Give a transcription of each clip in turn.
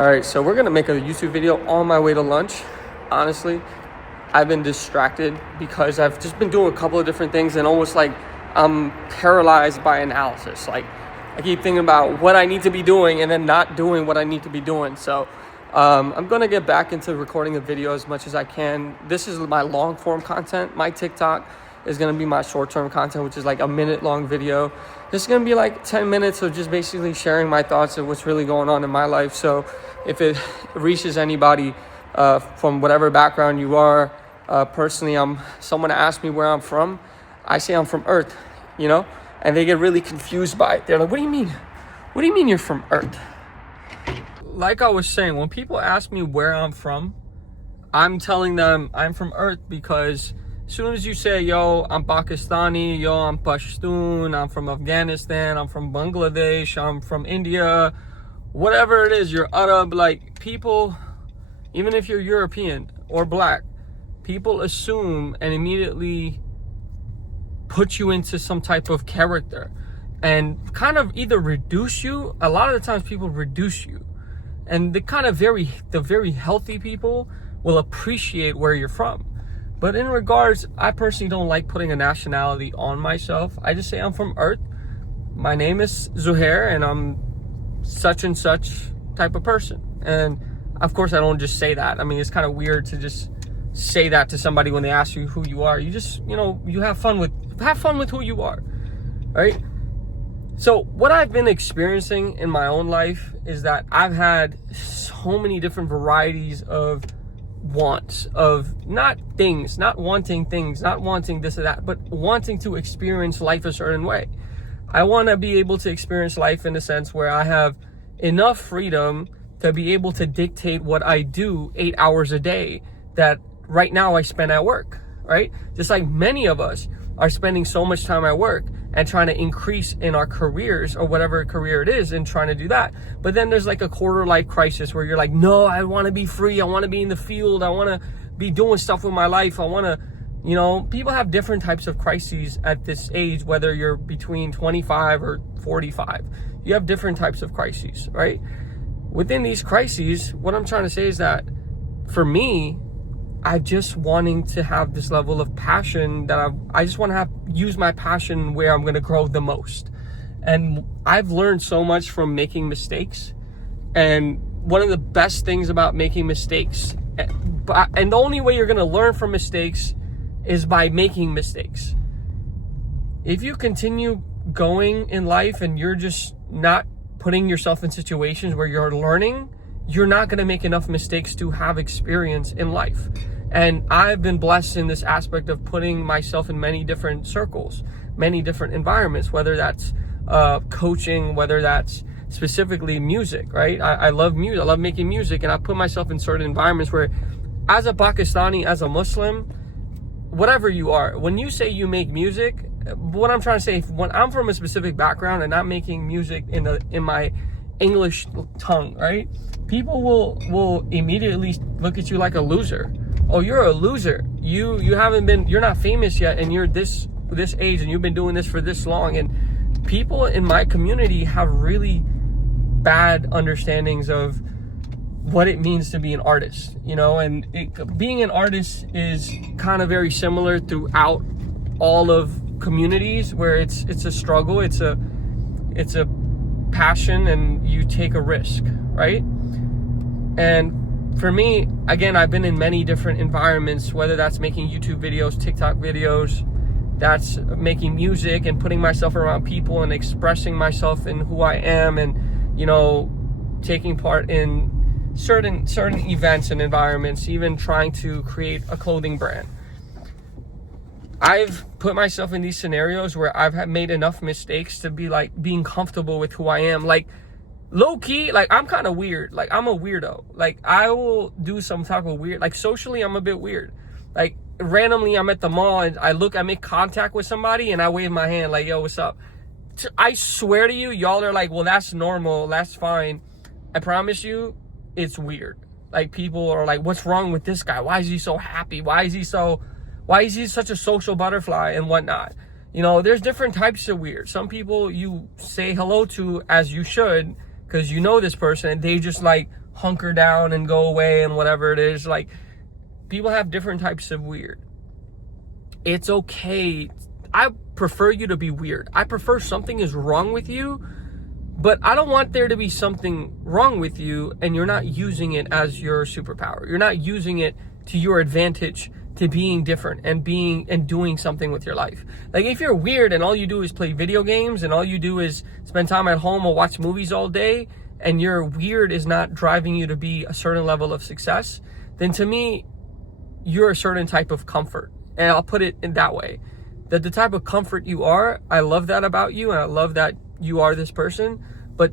All right, so we're gonna make a YouTube video on my way to lunch. Honestly, I've been distracted because I've just been doing a couple of different things and almost like I'm paralyzed by analysis. Like I keep thinking about what I need to be doing and then not doing what I need to be doing. So I'm gonna get back into recording a video as much as I can. This is my long form content. My TikTok is gonna be my short term content, which is like a minute long video. This is gonna be like 10 minutes of just basically sharing my thoughts of what's really going on in my life. So if it reaches anybody from whatever background you are, personally, someone asked me where I'm from. I say I'm from Earth, and they get really confused by it. They're like, what do you mean? What do you mean you're from Earth? Like I was saying, when people ask me where I'm from, I'm telling them I'm from Earth because as soon as you say, yo, I'm Pakistani, yo, I'm Pashtun, I'm from Afghanistan, I'm from Bangladesh, I'm from India, whatever it is, you're Arab, like people, even if you're European or black, people assume and immediately put you into some type of character and kind of either reduce you. A lot of the times people reduce you, and the very healthy people will appreciate where you're from. But in regards, I personally don't like putting a nationality on myself. I just say I'm from Earth. My name is Zuhair and I'm such and such type of person. And of course I don't just say that. I mean, it's kind of weird to just say that to somebody when they ask you who you are. You just, you have fun with who you are, right? So what I've been experiencing in my own life is that I've had so many different varieties of wants, of not wanting things, not wanting this or that, but wanting to experience life a certain way. I want to be able to experience life in a sense where I have enough freedom to be able to dictate what I do 8 hours a day that right now I spend at work, right? Just like many of us are spending so much time at work and trying to increase in our careers or whatever career it is and trying to do that. But then there's like a quarter life crisis where you're like, no, I want to be free. I want to be in the field. I want to be doing stuff with my life. I want to, people have different types of crises at this age, whether you're between 25 or 45. You have different types of crises, right? Within these crises, what I'm trying to say is that for me, I just wanting to have this level of passion that I just want to use my passion where I'm going to grow the most. And I've learned so much from making mistakes. And one of the best things about making mistakes, and the only way you're going to learn from mistakes is by making mistakes. If you continue going in life and you're just not putting yourself in situations where you're learning, you're not going to make enough mistakes to have experience in life. And I've been blessed in this aspect of putting myself in many different circles, many different environments, whether that's coaching, whether that's specifically music, right? I love music. I love making music, and I put myself in certain environments where, as a Pakistani, as a Muslim, whatever you are, when you say you make music, what I'm trying to say, when I'm from a specific background and I'm making music in my English tongue, right? People will immediately look at you like a loser. Oh, you're a loser. You're not famous yet, and you're this age, and you've been doing this for this long. And people in my community have really bad understandings of what it means to be an artist, and being an artist is kind of very similar throughout all of communities, where it's a struggle, it's a passion, and you take a risk, right? And for me, again, I've been in many different environments, whether that's making YouTube videos, TikTok videos, that's making music and putting myself around people and expressing myself in who I am, and taking part in certain events and environments, even trying to create a clothing brand. I've put myself in these scenarios where I've made enough mistakes to be like being comfortable with who I am. Like low key, like I'm kind of weird. Like I'm a weirdo. Like I will do some type of weird, like socially I'm a bit weird. Like randomly I'm at the mall and I make contact with somebody and I wave my hand like, yo, what's up? I swear to you, y'all are like, well, that's normal, that's fine. I promise you, it's weird. Like people are like, what's wrong with this guy? Why is he so happy? Why is he such a social butterfly and whatnot? There's different types of weird. Some people you say hello to as you should, because you know this person, and they just like hunker down and go away and whatever it is. Like, people have different types of weird. It's okay. I prefer you to be weird. I prefer something is wrong with you, but I don't want there to be something wrong with you and you're not using it as your superpower. You're not using it to your advantage, to being different and doing something with your life. Like, if you're weird and all you do is play video games and all you do is spend time at home or watch movies all day, and your weird is not driving you to be a certain level of success, then to me, you're a certain type of comfort. And I'll put it in that way. That the type of comfort you are, I love that about you, and I love that you are this person. But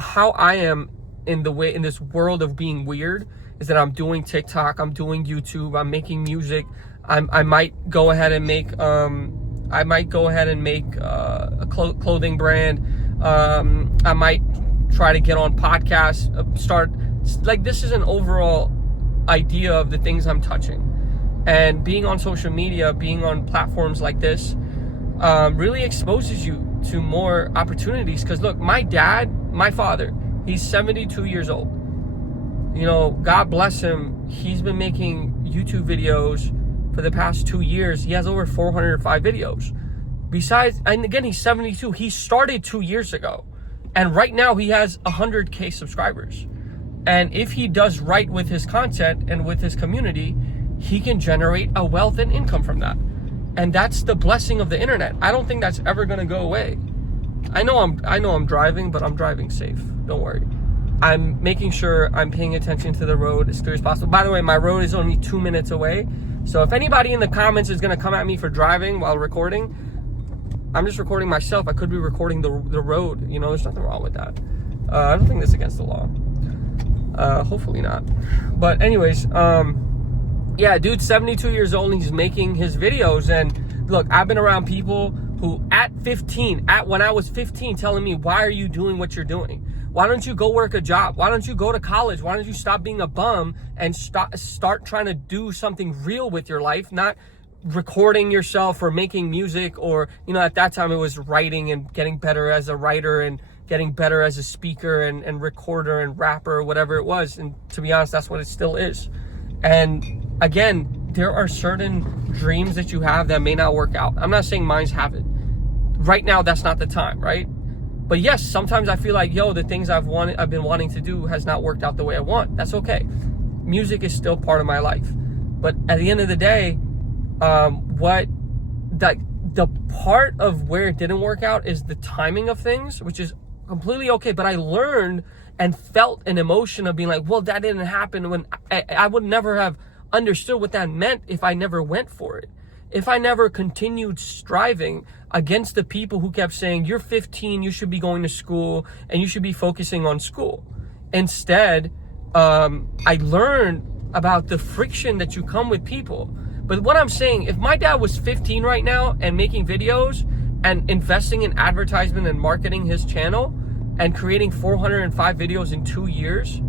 how I am in this world of being weird is that I'm doing TikTok, I'm doing YouTube, I'm making music. I might go ahead and make a clothing brand. I might try to get on podcasts, this is an overall idea of the things I'm touching. And being on social media, being on platforms like this, really exposes you to more opportunities. Because look, my father, he's 72 years old. You know, God bless him. He's been making YouTube videos for the past 2 years. He has over 405 videos. Besides, and again, he's 72. He started 2 years ago. And right now he has 100K subscribers. And if he does right with his content and with his community, he can generate a wealth and income from that. And that's the blessing of the internet. I don't think that's ever going to go away. I know I'm driving, but I'm driving safe. Don't worry. I'm making sure I'm paying attention to the road as clear as possible. By the way, my road is only 2 minutes away. So if anybody in the comments is going to come at me for driving while recording, I'm just recording myself. I could be recording the road. You know, there's nothing wrong with that. I don't think that's against the law. Hopefully not. But anyways, yeah, dude's 72 years old and he's making his videos. And look, I've been around people who when I was 15, telling me, why are you doing what you're doing? Why don't you go work a job? Why don't you go to college? Why don't you stop being a bum and start trying to do something real with your life, not recording yourself or making music, or, you know, at that time it was writing and getting better as a writer and getting better as a speaker and recorder and rapper or whatever it was. And to be honest, that's what it still is. And again, there are certain dreams that you have that may not work out. I'm not saying mine haven't. Right now, that's not the time, right? But yes, sometimes I feel like, the things I've been wanting to do has not worked out the way I want. That's okay. Music is still part of my life. But at the end of the day, the part of where it didn't work out is the timing of things, which is completely okay. But I learned and felt an emotion of being like, well, that didn't happen, when I would never have understood what that meant if I never went for it. If I never continued striving against the people who kept saying, you're 15, you should be going to school and you should be focusing on school. Instead, I learned about the friction that you come with people. But what I'm saying, if my dad was 15 right now and making videos and investing in advertisement and marketing his channel and creating 405 videos in 2 years,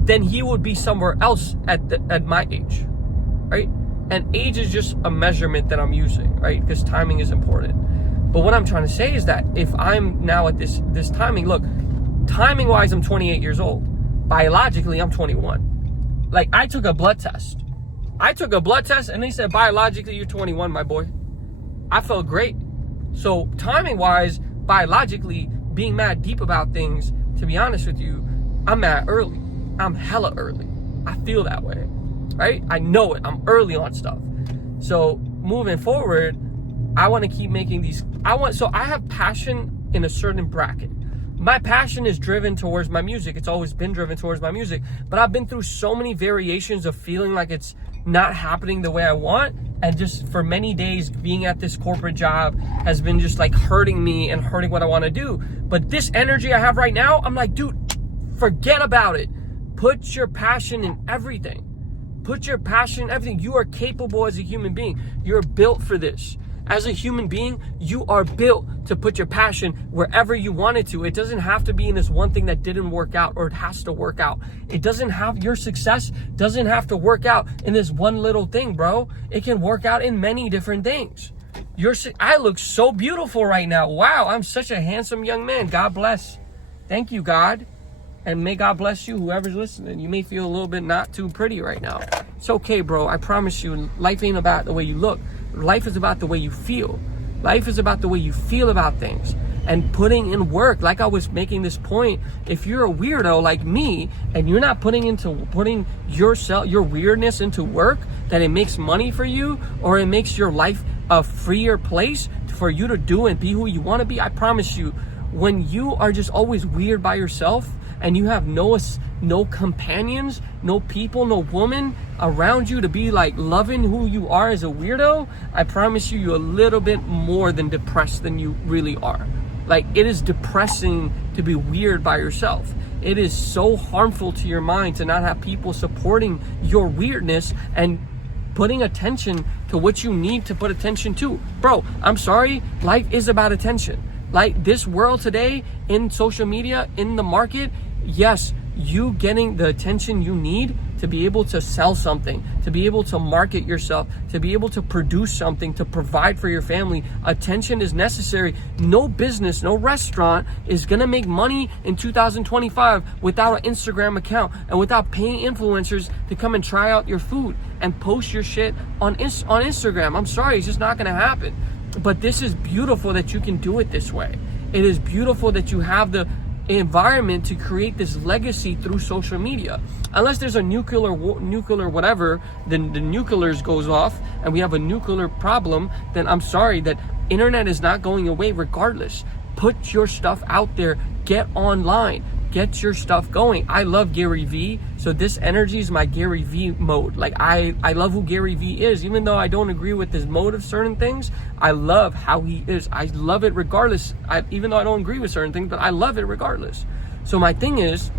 then he would be somewhere else at my age, right? And age is just a measurement that I'm using, right? Because timing is important. But what I'm trying to say is that if I'm now at this timing, look, timing wise, I'm 28 years old. Biologically, I'm 21. Like, I took a blood test and they said, biologically, you're 21, my boy. I felt great. So timing wise, biologically, being mad deep about things, to be honest with you, I'm mad early. I'm hella early. I feel that way, right? I know it. I'm early on stuff. So moving forward, I want to keep making these. So I have passion in a certain bracket. My passion is driven towards my music. It's always been driven towards my music. But I've been through so many variations of feeling like it's not happening the way I want. And just for many days, being at this corporate job has been just like hurting me and hurting what I want to do. But this energy I have right now, I'm like, dude, forget about it. Put your passion in everything. Put your passion in everything. You are capable as a human being. You're built for this. As a human being, you are built to put your passion wherever you want it to. It doesn't have to be in this one thing that didn't work out, or it has to work out. Your success doesn't have to work out in this one little thing, bro. It can work out in many different things. I look so beautiful right now. Wow, I'm such a handsome young man. God bless. Thank you, God. And may God bless you, whoever's listening. You may feel a little bit not too pretty right now. It's okay, bro. I promise you, life ain't about the way you look. Life is about the way you feel. Life is about the way you feel about things and putting in work. Like I was making this point, if you're a weirdo like me and you're not putting yourself, your weirdness into work, that it makes money for you or it makes your life a freer place for you to do and be who you want to be, I promise you, when you are just always weird by yourself and you have no companions, no people, no woman around you to be like loving who you are as a weirdo, I promise you, you're a little bit more than depressed than you really are. Like, it is depressing to be weird by yourself. It is so harmful to your mind to not have people supporting your weirdness and putting attention to what you need to put attention to. Bro, I'm sorry, life is about attention. Like, this world today, in social media, in the market, yes, you getting the attention you need to be able to sell something, to be able to market yourself, to be able to produce something, to provide for your family. Attention is necessary. No business, no restaurant is gonna make money in 2025 without an Instagram account and without paying influencers to come and try out your food and post your shit on Instagram. I'm sorry, it's just not gonna happen. But this is beautiful that you can do it this way. It is beautiful that you have the environment to create this legacy through social media. Unless there's a nuclear whatever, then the nuclears goes off and we have a nuclear problem, then I'm sorry, that internet is not going away regardless. Put your stuff out there, get online, get your stuff going. I love Gary Vee, so this energy is my Gary Vee mode. Like, I love who Gary Vee is. Even though I don't agree with his mode of certain things, I love how he is. I love it regardless. Even though I don't agree with certain things, but I love it regardless. So my thing is,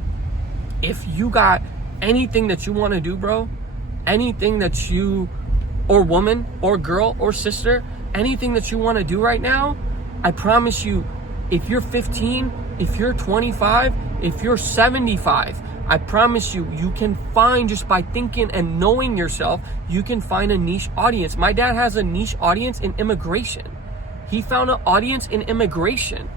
if you got anything that you want to do, bro, anything that you, or woman, or girl, or sister, anything that you want to do right now, I promise you, if you're 15, if you're 25, if you're 75, I promise you, you can find, just by thinking and knowing yourself, you can find a niche audience. My dad has a niche audience in immigration. He found an audience in immigration.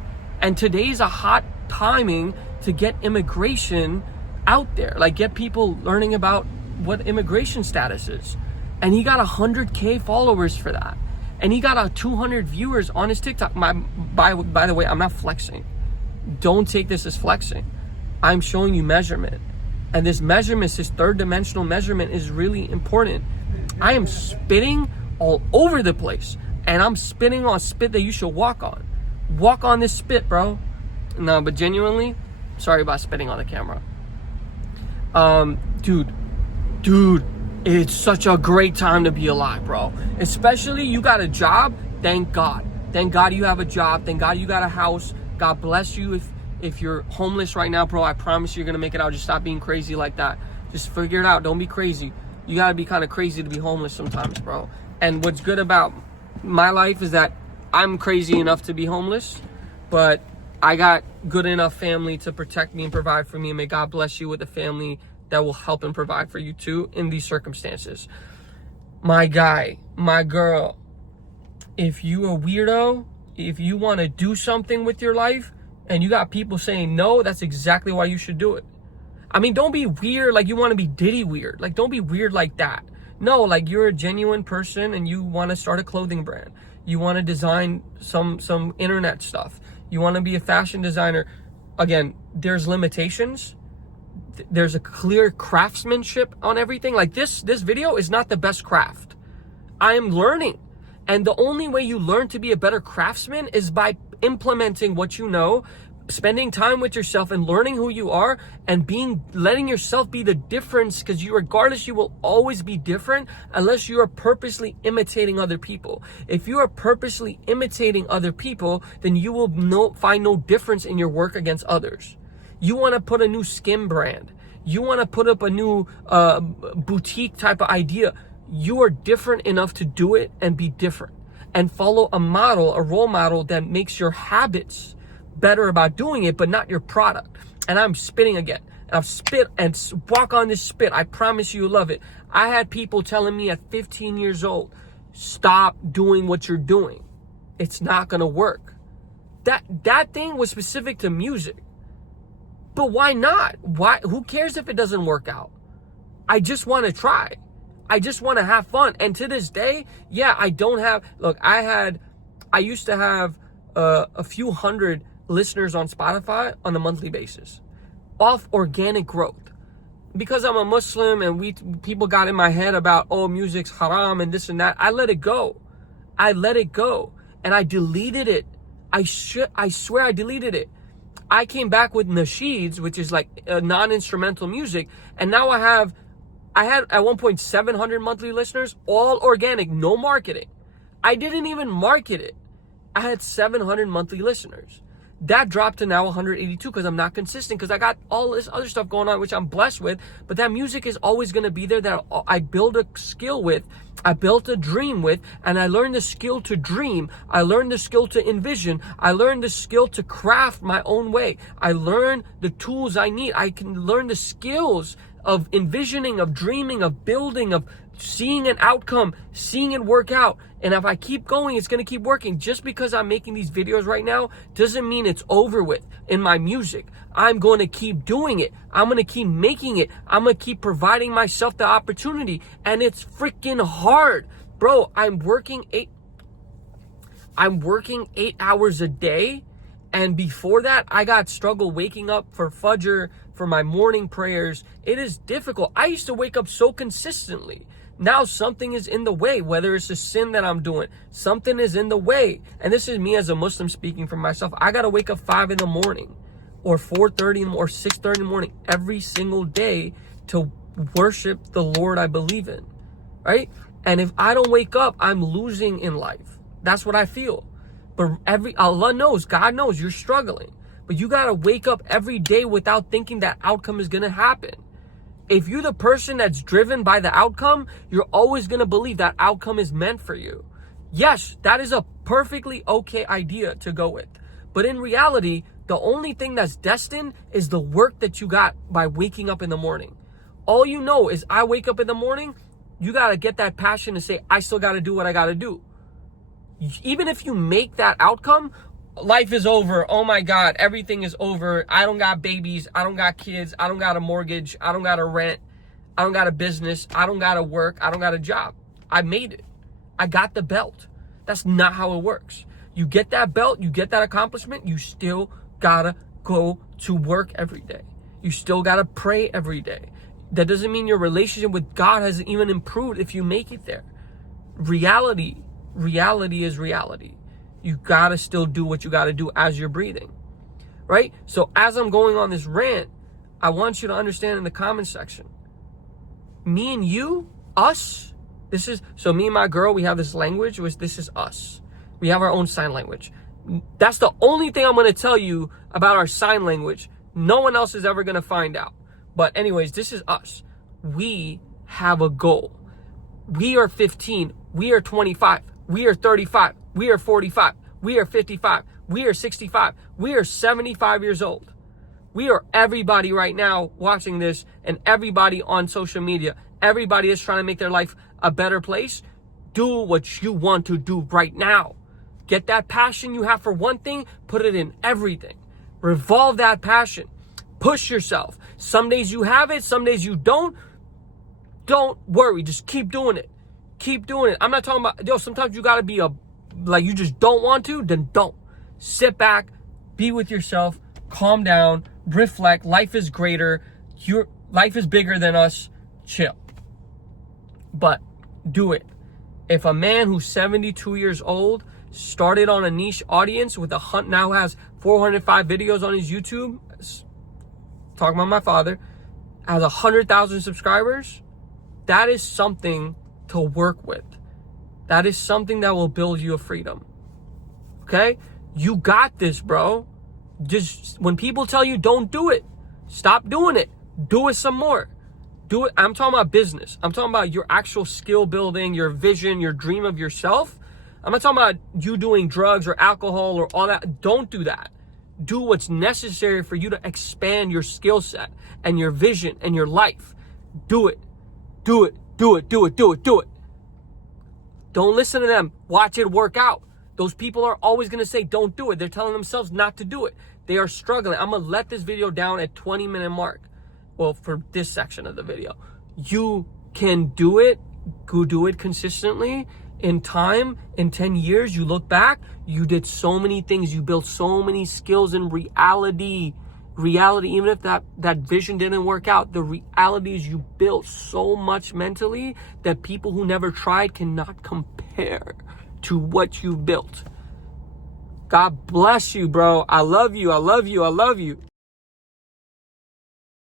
And today's a hot timing to get immigration out there. Like, get people learning about what immigration status is. And he got 100K followers for that. And he got 200 viewers on his TikTok. By the way, I'm not flexing. Don't take this as flexing. I'm showing you measurement. And this measurement, this third dimensional measurement, is really important. I am spitting all over the place. And I'm spitting on spit that you should walk on. Walk on this spit, bro. No, but genuinely, sorry about spitting on the camera. Dude, it's such a great time to be alive, bro. Especially you got a job, thank God. Thank God you have a job. Thank God you got a house. God bless you. If you're homeless right now, bro, I promise you're gonna make it out. Just stop being crazy like that. Just figure it out. Don't be crazy. You gotta be kind of crazy to be homeless sometimes, bro. And what's good about my life is that I'm crazy enough to be homeless, but I got good enough family to protect me and provide for me. And may God bless you with a family that will help and provide for you too in these circumstances. My guy, my girl, if you a weirdo, if you want to do something with your life and you got people saying no, that's exactly why you should do it. I mean, don't be weird like you want to be Diddy weird. Like, don't be weird like that. No, like, you're a genuine person and you want to start a clothing brand. You want to design some internet stuff. You want to be a fashion designer. Again, there's limitations. There's a clear craftsmanship on everything. Like, this video is not the best craft. I am learning. And the only way you learn to be a better craftsman is by implementing what you know, spending time with yourself and learning who you are, and letting yourself be the difference, because regardless, you will always be different unless you are purposely imitating other people. If you are purposely imitating other people, then you will find no difference in your work against others. You want to put a new skin brand. You want to put up a new boutique type of idea. You are different enough to do it and be different and follow a model, a role model that makes your habits better about doing it, but not your product. And I'm spitting again. I've spit and walk on this spit. I promise you love it. I had people telling me at 15 years old, stop doing what you're doing. It's not going to work. That thing was specific to music. But why not? Why? Who cares if it doesn't work out? I just want to try. I just want to have fun. And to this day, yeah, I don't have, look, I used to have a few hundred listeners on Spotify on a monthly basis off organic growth. Because I'm a Muslim and people got in my head about, oh, music's haram and this and that. I let it go. And I deleted it. I swear I deleted it. I came back with nasheeds, which is like non-instrumental music. And now I had at one point 700 monthly listeners, all organic, no marketing. I didn't even market it. I had 700 monthly listeners. That dropped to now 182 because I'm not consistent, because I got all this other stuff going on, which I'm blessed with. But that music is always going to be there, that I build a skill with, I built a dream with, and I learned the skill to dream. I learned the skill to envision. I learned the skill to craft my own way. I learned the tools I need. I can learn the skills of envisioning, of dreaming, of building, of seeing an outcome, seeing it work out. And if I keep going, it's going to keep working. Just because I'm making these videos right now doesn't mean it's over with in my music. I'm going to keep doing it. I'm going to keep making it. I'm going to keep providing myself the opportunity. And it's freaking hard. Bro, I'm working 8 hours a day. And before that, I got struggle waking up for Fajr, for my morning prayers. It is difficult. I used to wake up so consistently. Now something is in the way, whether it's a sin that I'm doing, something is in the way. And this is me as a Muslim speaking for myself. I got to wake up 5 in the morning or 4:30 or 6:30 in the morning every single day to worship the Lord I believe in, right? And if I don't wake up, I'm losing in life. That's what I feel. But Allah knows, God knows you're struggling. But you got to wake up every day without thinking that outcome is going to happen. If you're the person that's driven by the outcome, you're always going to believe that outcome is meant for you. Yes, that is a perfectly okay idea to go with. But in reality, the only thing that's destined is the work that you got by waking up in the morning. All you know is I wake up in the morning, you got to get that passion to say, I still got to do what I got to do. Even if you make that outcome, life is over. Oh my God, everything is over. I don't got babies. I don't got kids. I don't got a mortgage. I don't got a rent. I don't got a business. I don't got to work. I don't got a job. I made it. I got the belt. That's not how it works. You get that belt, you get that accomplishment, you still gotta go to work every day. You still gotta pray every day. That doesn't mean your relationship with God has even improved if you make it there. Reality is reality. You gotta still do what you gotta do as you're breathing, right? So as I'm going on this rant, I want you to understand in the comment section, me and you, us, so me and my girl, we have this language, which this is us. We have our own sign language. That's the only thing I'm gonna tell you about our sign language. No one else is ever gonna find out. But anyways, this is us. We have a goal. We are 15, we are 25, we are 35, we are 45, we are 55, we are 65, we are 75 years old. We are everybody right now watching this, and everybody on social media. Everybody is trying to make their life a better place. Do what you want to do right now. Get that passion you have for one thing, put it in everything. Revolve that passion. Push yourself. Some days you have it, some days you don't. Don't worry, just keep doing it. Keep doing it. I'm not talking about, sometimes you gotta be you just don't want to, then don't. Sit back, be with yourself, calm down, reflect. Life is greater. Life is bigger than us. Chill. But do it. If a man who's 72 years old started on a niche audience with now has 405 videos on his YouTube, talking about my father, has 100,000 subscribers, that is something to work with. That is something that will build you a freedom. Okay? You got this, bro. Just when people tell you don't do it, stop doing it. Do it some more. Do it. I'm talking about business. I'm talking about your actual skill building, your vision, your dream of yourself. I'm not talking about you doing drugs or alcohol or all that. Don't do that. Do what's necessary for you to expand your skill set and your vision and your life. Do it. Do it. Do it. Do it. Do it. Do it. Don't listen to them. Watch it work out. Those people are always going to say, don't do it. They're telling themselves not to do it. They are struggling. I'm going to let this video down at 20-minute mark. Well, for this section of the video. You can do it. Go do it consistently. In time, in 10 years, you look back, you did so many things. You built so many skills in reality. Even if that vision didn't work out, the reality is you built so much mentally that people who never tried cannot compare to what you built. God bless you, bro. I love you. I love you. I love you.